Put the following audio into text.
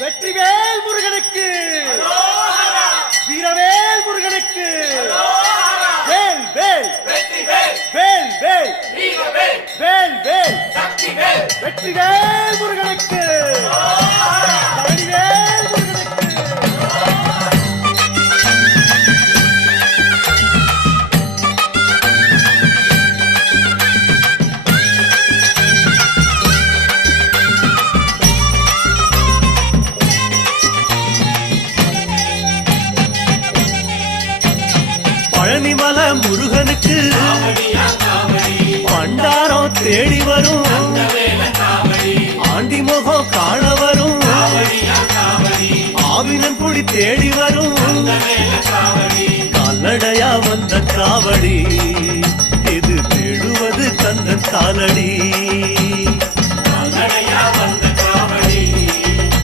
வெற்றிவேல் முருகனுக்கு, வீரவேல் முருகனுக்கு, வேல் வேல் வேல் வேல் வேல் வேல் வெற்றிவேல் முருகனுக்கு, பழனிவேல் முருகனுக்கு. பழனிமலை முருகனுக்கு பண்டாரம் தேடி வரும், ஆண்டி முகம் காண வரும், ஆவினங்குடி தேடி வரும், கால்நடையா வந்த காவடி இது தேடுவது கந்தன் காலடி.